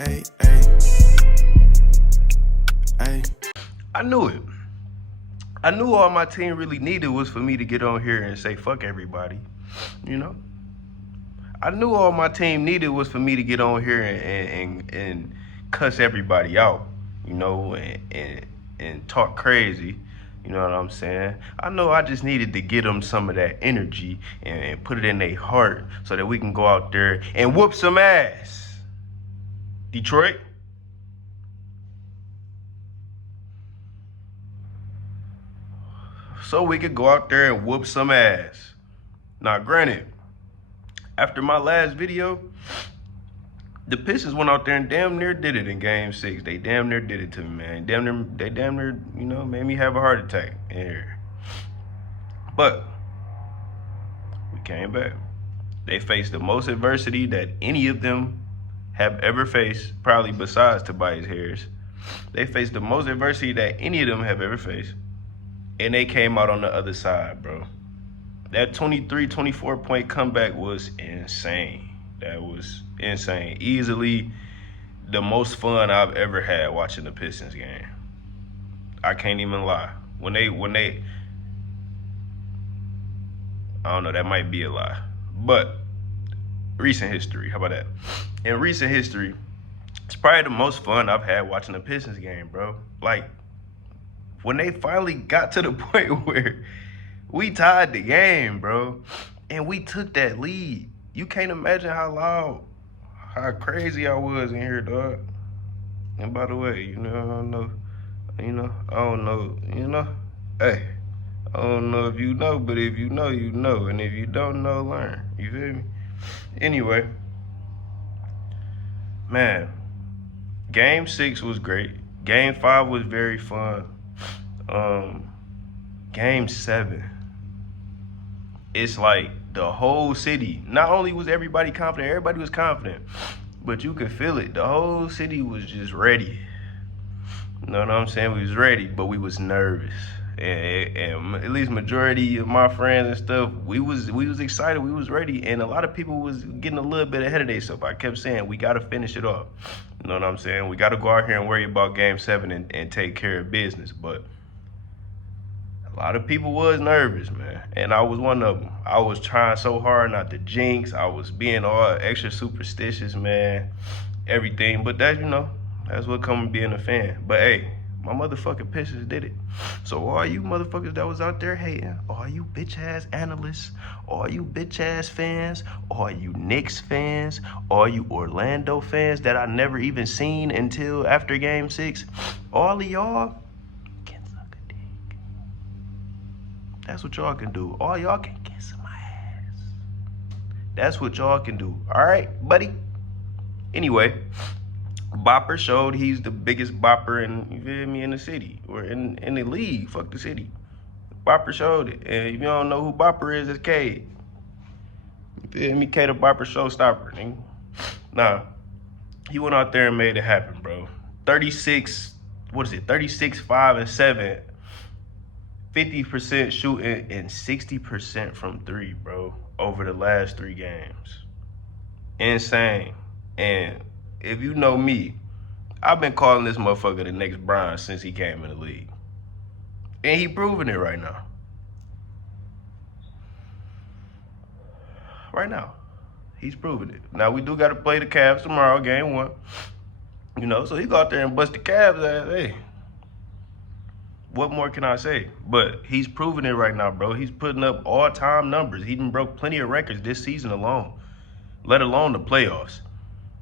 Hey, hey, hey. I knew it. I knew all my team really needed was for me to get on here and say fuck everybody. You know? I knew all my team needed was for me to get on here and cuss everybody out, and talk crazy. You know what I'm saying? I know I just needed to get them some of that energy and put it in their heart so that we can go out there and whoop some ass. Detroit? So we could go out there and whoop some ass. Now, granted, after my last video, the Pistons went out there and damn near did it in Game 6. They damn near did it to me, man. They damn near, made me have a heart attack in here. But we came back. They faced the most adversity that any of them have ever faced, probably besides Tobias Harris. They faced the most adversity that any of them have ever faced. And they came out on the other side, bro. That 23, 24 point comeback was insane. That was insane. Easily the most fun I've ever had watching the Pistons game. I can't even lie. When they I don't know, that might be a lie. But recent history, how about that? In recent history, it's probably the most fun I've had watching the Pistons game, bro. Like, when they finally got to the point where we tied the game, bro, and we took that lead. You can't imagine how loud, how crazy I was in here, dog. And by the way, I don't know, hey, I don't know if you know, but if you know, you know. And if you don't know, learn. You feel me? Anyway, man, Game 6 was great. Game 5 was very fun. Game 7, it's like the whole city, not only was everybody was confident, but you could feel it. The whole city was just ready. You know what I'm saying? We was ready, but we was nervous. And at least majority of my friends and stuff, we was excited, we was ready, and a lot of people was getting a little bit ahead of themselves. I kept saying, we got to finish it off. You know what I'm saying? We got to go out here and worry about Game 7 and take care of business, but a lot of people was nervous, man, and I was one of them. I was trying so hard not to jinx. I was being all extra superstitious, man, everything. But that's what comes with being a fan. But hey, my motherfucking Pistons did it. So all you motherfuckers that was out there hating, all you bitch-ass analysts, all you bitch-ass fans, all you Knicks fans, all you Orlando fans that I never even seen until after Game 6, all of y'all, that's what y'all can do. All y'all can kiss my ass. That's what y'all can do. All right, buddy? Anyway, Bopper showed he's the biggest bopper in the city or in the league. Fuck the city. Bopper showed it. And if you don't know who Bopper is, it's Cade. You feel me? Cade the Bopper showstopper, nigga. Nah, he went out there and made it happen, bro. 36, 5 and 7. 50% shooting and 60% from 3, bro, over the last 3 games. Insane. And if you know me, I've been calling this motherfucker the next Bron since he came in the league. And he proving it right now. Right now. He's proving it. Now, we do got to play the Cavs tomorrow, Game 1. So he go out there and bust the Cavs ass. Hey, what more can I say? But he's proving it right now, bro. He's putting up all-time numbers. He done broke plenty of records this season alone, let alone the playoffs.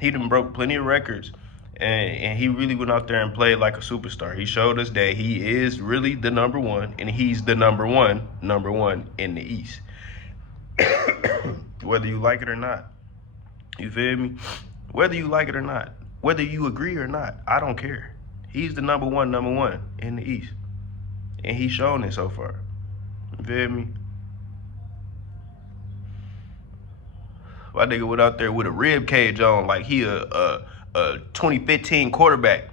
He done broke plenty of records, and he really went out there and played like a superstar. He showed us that he is really the number one, and he's the number one in the East. Whether you like it or not. You feel me? Whether you like it or not. Whether you agree or not, I don't care. He's the number one in the East. And he's shown it so far. You feel me? My nigga went out there with a rib cage on like he a 2015 quarterback.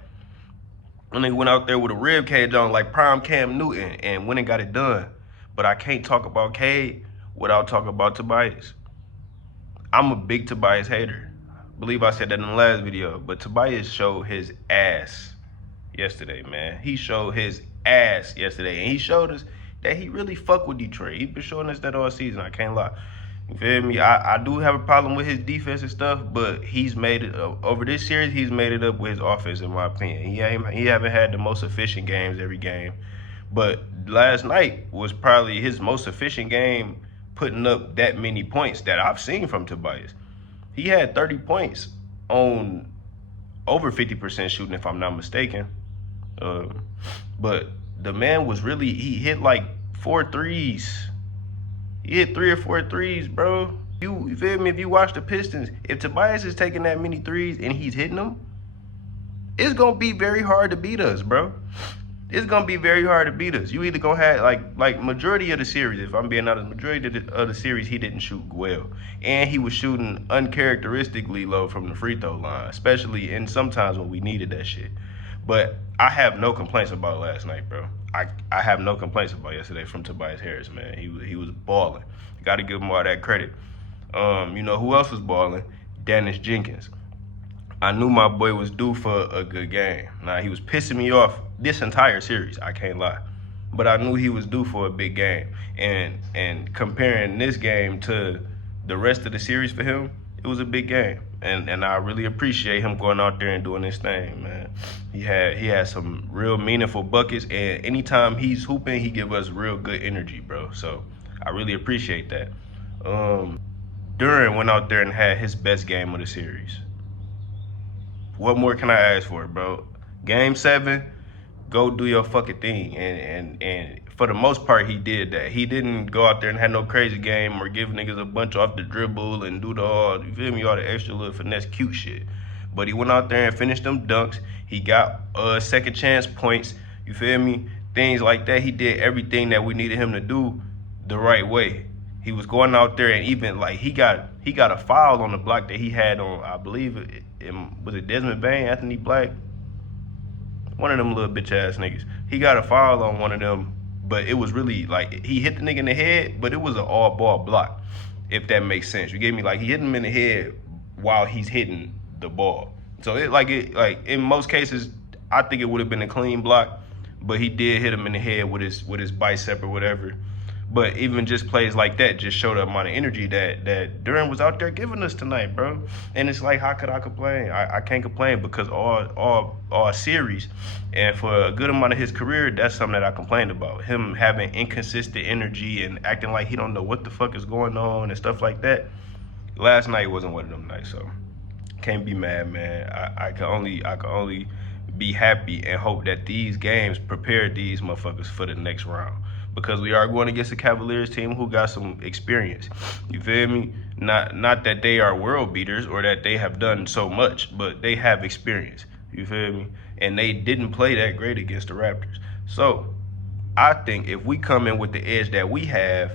My nigga went out there with a rib cage on like prime Cam Newton and went and got it done. But I can't talk about Cade without talking about Tobias. I'm a big Tobias hater. believe I said that in the last video, but Tobias showed his ass yesterday, man. He showed his ass yesterday, and he showed us that he really fuck with Detroit. He been showing us that all season. I can't lie. You feel me? I do have a problem with his defense and stuff, but he's made it over this series. He's made it up with his offense, in my opinion. He haven't had the most efficient games every game, but last night was probably his most efficient game, putting up that many points that I've seen from Tobias. He had 30 points on over 50% shooting, if I'm not mistaken. But the man was really, he hit like 4 threes. He hit 3 or 4 threes, bro. You feel me? If you watch the Pistons, if Tobias is taking that many threes and he's hitting them, it's gonna be very hard to beat us, bro. It's gonna be very hard to beat us. You either gonna have like majority of the series, if I'm being honest, majority of the series he didn't shoot well, and he was shooting uncharacteristically low from the free throw line, especially in sometimes when we needed that shit. But I have no complaints about last night, bro. I have no complaints about yesterday from Tobias Harris, man. He was balling. Got to give him all that credit. You know who else was balling? Dennis Jenkins. I knew my boy was due for a good game. Now, he was pissing me off this entire series, I can't lie. But I knew he was due for a big game. And comparing this game to the rest of the series for him, it was a big game. And I really appreciate him going out there and doing this thing, man. He had some real meaningful buckets, and anytime he's hooping, he give us real good energy, bro. So I really appreciate that. Duran went out there and had his best game of the series. What more can I ask for, bro? Game 7, go do your fucking thing. And for the most part, he did that. He didn't go out there and have no crazy game or give niggas a bunch off the dribble and do all, you feel me, all the extra little finesse cute shit. But he went out there and finished them dunks. He got second chance points, you feel me? Things like that. He did everything that we needed him to do the right way. He was going out there, and even like he got a foul on the block that he had on, I believe was it Desmond Bain, Anthony Black? One of them little bitch ass niggas. He got a foul on one of them, but it was really like he hit the nigga in the head, but it was an all ball block, if that makes sense. You get me? Like he hit him in the head while he's hitting the ball. So it in most cases, I think it would have been a clean block, but he did hit him in the head with his bicep or whatever. But even just plays like that just showed the amount of energy that Duran was out there giving us tonight, bro. And it's like, how could I complain? I can't complain because all series, and for a good amount of his career, that's something that I complained about. Him having inconsistent energy and acting like he don't know what the fuck is going on and stuff like that. Last night wasn't one of them nights, so can't be mad, man. I can only be happy and hope that these games prepare these motherfuckers for the next round. Because we are going against a Cavaliers team who got some experience. You feel me? Not that they are world beaters or that they have done so much, but they have experience. You feel me? And they didn't play that great against the Raptors. So I think if we come in with the edge that we have,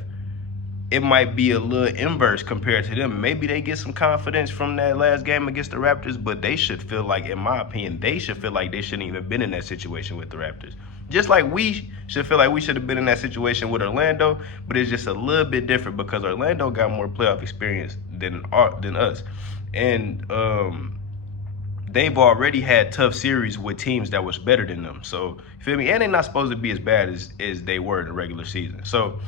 it might be a little inverse compared to them. Maybe they get some confidence from that last game against the Raptors, but they should feel like, in my opinion, they should feel like they shouldn't even been in that situation with the Raptors. Just like we should feel like we should have been in that situation with Orlando, but it's just a little bit different because Orlando got more playoff experience than us. And they've already had tough series with teams that was better than them. So, you feel me? And they're not supposed to be as bad as they were in the regular season. So,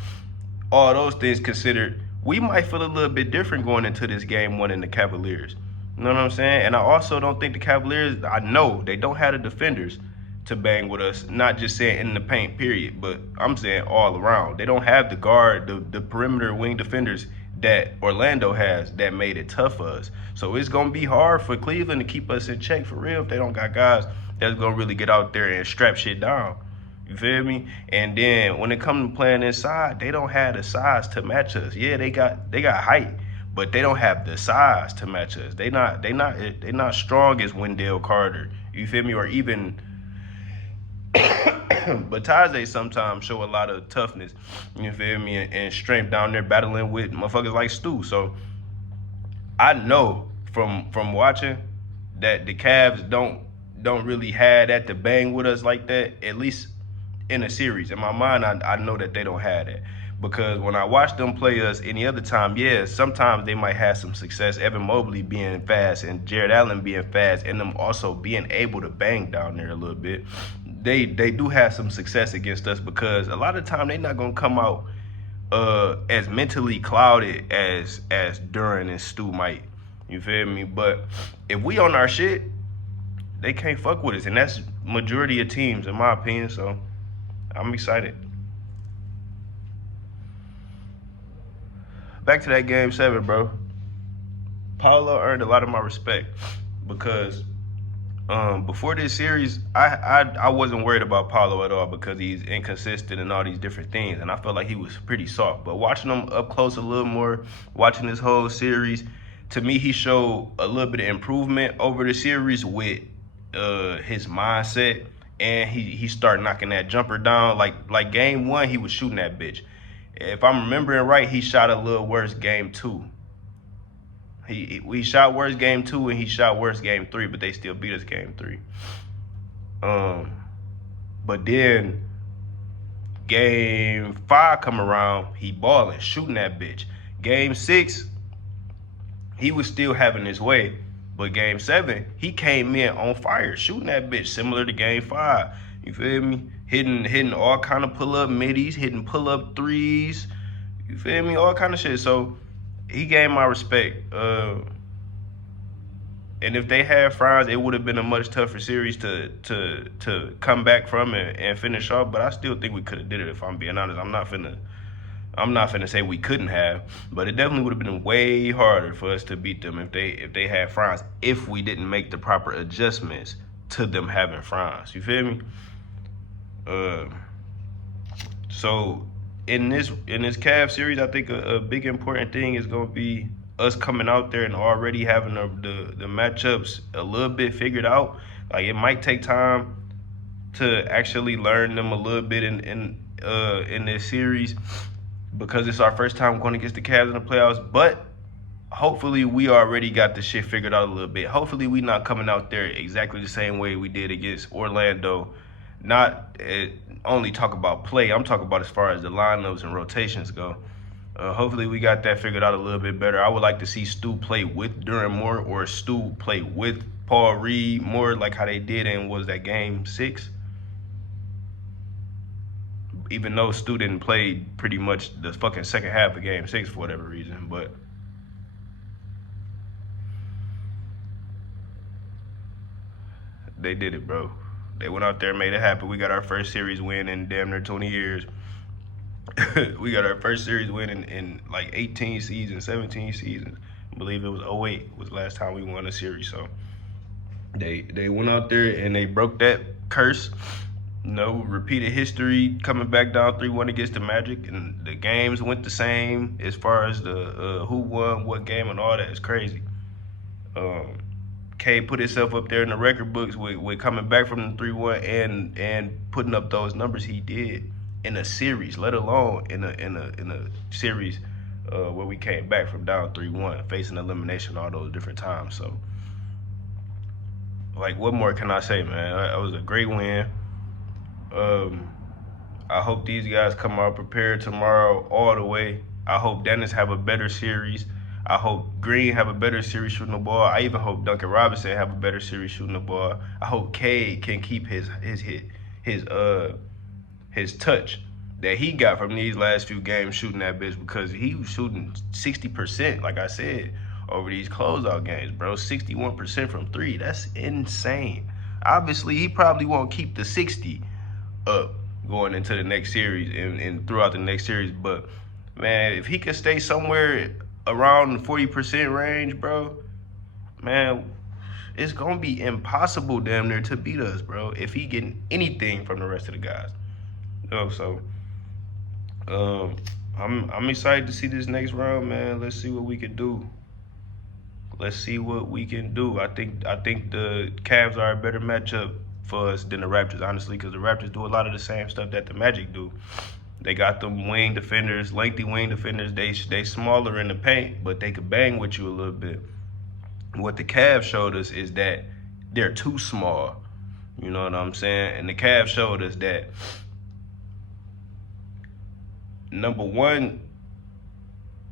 all those things considered, we might feel a little bit different going into this game 1 in the Cavaliers. You know what I'm saying? And I also don't think the Cavaliers, I know they don't have the defenders to bang with us, not just saying in the paint period, but I'm saying all around. They don't have the guard, the perimeter wing defenders that Orlando has that made it tough for us. So it's going to be hard for Cleveland to keep us in check for real if they don't got guys that's going to really get out there and strap shit down. You feel me? And then when it comes to playing inside, they don't have the size to match us. Yeah, they got height, but they don't have the size to match us. They not strong as Wendell Carter. You feel me? Or even but Tajay sometimes show a lot of toughness, you feel me, and strength down there battling with motherfuckers like Stu. So I know from watching that the Cavs don't really have that to bang with us like that, at least in a series. In my mind, I know that they don't have that. Because when I watch them play us any other time, yeah, sometimes they might have some success. Evan Mobley being fast and Jared Allen being fast, and them also being able to bang down there a little bit. They do have some success against us because a lot of the time they not gonna come out as mentally clouded as Duran and Stu might. You feel me? But if we on our shit, they can't fuck with us, and that's majority of teams in my opinion. So I'm excited. Back to that game 7, bro. Paolo earned a lot of my respect because before this series, I wasn't worried about Paolo at all because he's inconsistent and all these different things, and I felt like he was pretty soft. But watching him up close a little more, watching this whole series, to me he showed a little bit of improvement over the series with his mindset, and he started knocking that jumper down. Like game 1, he was shooting that bitch. If I'm remembering right, he shot a little worse game 2. We shot worse game 2 and he shot worse game 3, but they still beat us game 3. But then game 5 come around, he balling, shooting that bitch. Game 6, he was still having his way, but game 7, he came in on fire, shooting that bitch, similar to game 5. You feel me? Hitting all kind of pull-up middies, hitting pull-up threes. You feel me? All kind of shit. So he gained my respect. And if they had Franz, it would have been a much tougher series to come back from and finish off. But I still think we could have did it. If I'm being honest, I'm not finna say we couldn't have, but it definitely would have been way harder for us to beat them if they had Franz. If we didn't make the proper adjustments to them having Franz, you feel me? So in this Cavs series, I think a big important thing is gonna be us coming out there and already having the matchups a little bit figured out. Like it might take time to actually learn them a little bit in this series because it's our first time going against the Cavs in the playoffs. But hopefully we already got the shit figured out a little bit. Hopefully we not coming out there exactly the same way we did against Orlando. Not only talk about play, I'm talking about as far as the lineups and rotations go. Hopefully we got that figured out a little bit better. I would like to see Stu play with Duran more, or Stu play with Paul Reed more, like how they did in, was that game 6? Even though Stu didn't play pretty much the fucking second half of game 6 for whatever reason, but they did it, bro. They went out there and made it happen. We got our first series win in damn near 20 years. We got our first series win in like 18 seasons, 17 seasons. I believe it was 08 was the last time we won a series. So they went out there and they broke that curse. You know, repeated history, coming back down 3-1 against the Magic, and the games went the same as far as the who won what game and all that. Is crazy. K put himself up there in the record books with coming back from the 3-1 and putting up those numbers he did in a series, let alone in a series where we came back from down 3-1, facing elimination all those different times. So, like, what more can I say, man? It was a great win. I hope these guys come out prepared tomorrow all the way. I hope Dennis have a better series. I hope Green have a better series shooting the ball. I even hope Duncan Robinson have a better series shooting the ball. I hope Cade can keep his touch that he got from these last few games shooting that bitch, because he was shooting 60%, like I said, over these closeout games, bro. 61% from 3. That's insane. Obviously, he probably won't keep the 60 up going into the next series and throughout the next series. But, man, if he could stay somewhere around the 40% range, bro, man, it's going to be impossible damn near to beat us, bro, if he getting anything from the rest of the guys. So I'm excited to see this next round, man. Let's see what we can do. I think the Cavs are a better matchup for us than the Raptors, honestly, because the Raptors do a lot of the same stuff that the Magic do. They got them wing defenders, lengthy wing defenders. They smaller in the paint, but they could bang with you a little bit. What the Cavs showed us is that they're too small. You know what I'm saying? And the Cavs showed us that number one,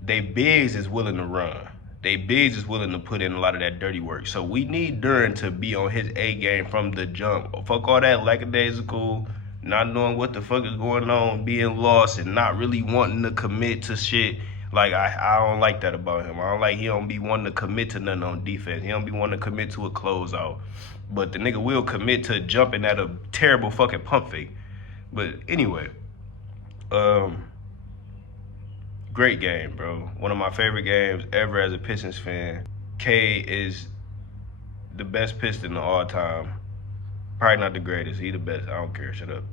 they bigs is willing to run. They bigs is willing to put in a lot of that dirty work. So we need Duran to be on his A game from the jump. Fuck all that lackadaisical, not knowing what the fuck is going on, being lost and not really wanting to commit to shit. Like I don't like that about him. I don't like he don't be wanting to commit to nothing on defense. He don't be wanting to commit to a closeout. But the nigga will commit to jumping at a terrible fucking pump fake. But anyway, great game, bro. One of my favorite games ever as a Pistons fan. K is the best Piston of all time. Probably not the greatest. He the best. I don't care. Shut up.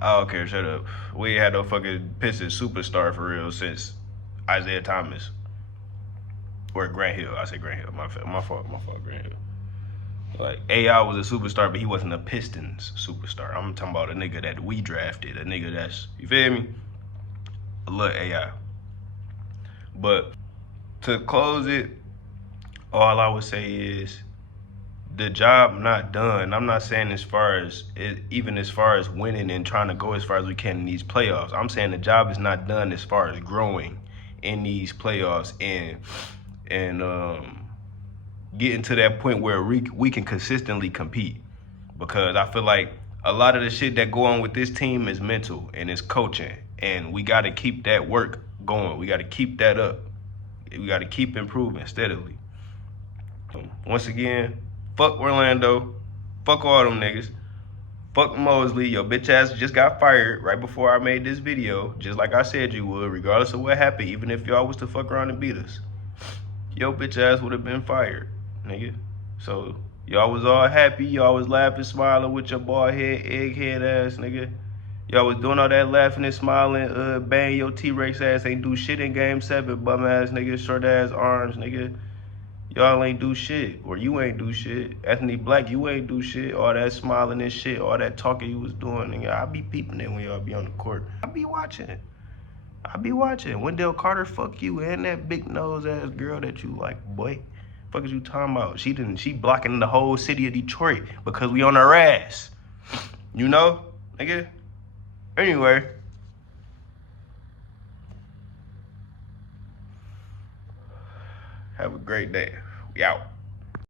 I don't care. Shut up. We ain't had no fucking Pistons superstar for real since Isaiah Thomas. Or Grant Hill. I say Grant Hill. My fault. Grant Hill. Like, AI was a superstar, but he wasn't a Pistons superstar. I'm talking about a nigga that we drafted. A nigga that's, you feel me? I love AI. But to close it, all I would say is the job not done. I'm not saying as far as, even as far as winning and trying to go as far as we can in these playoffs. I'm saying the job is not done as far as growing in these playoffs and getting to that point where we can consistently compete. Because I feel like a lot of the shit that go on with this team is mental and it's coaching. And we got to keep that work going. We got to keep that up. We got to keep improving steadily. Once again, fuck Orlando. Fuck all them niggas. Fuck Mosley. Your bitch ass just got fired right before I made this video. Just like I said you would, regardless of what happened, even if y'all was to fuck around and beat us. Your bitch ass would have been fired, nigga. So y'all was all happy. Y'all was laughing, smiling with your bald head, egghead ass, nigga. Y'all was doing all that laughing and smiling, bang your T-Rex ass ain't do shit in game 7, bum ass nigga, short ass arms, nigga. Y'all ain't do shit, or you ain't do shit. Anthony Black, you ain't do shit. All that smiling and shit, all that talking you was doing, nigga. I be peeping it when y'all be on the court. I be watching. Wendell Carter, fuck you, and that big nose ass girl that you like, boy. Fuck is you talking about? She blocking the whole city of Detroit because we on her ass. You know, nigga? Anyway. Have a great day. We out.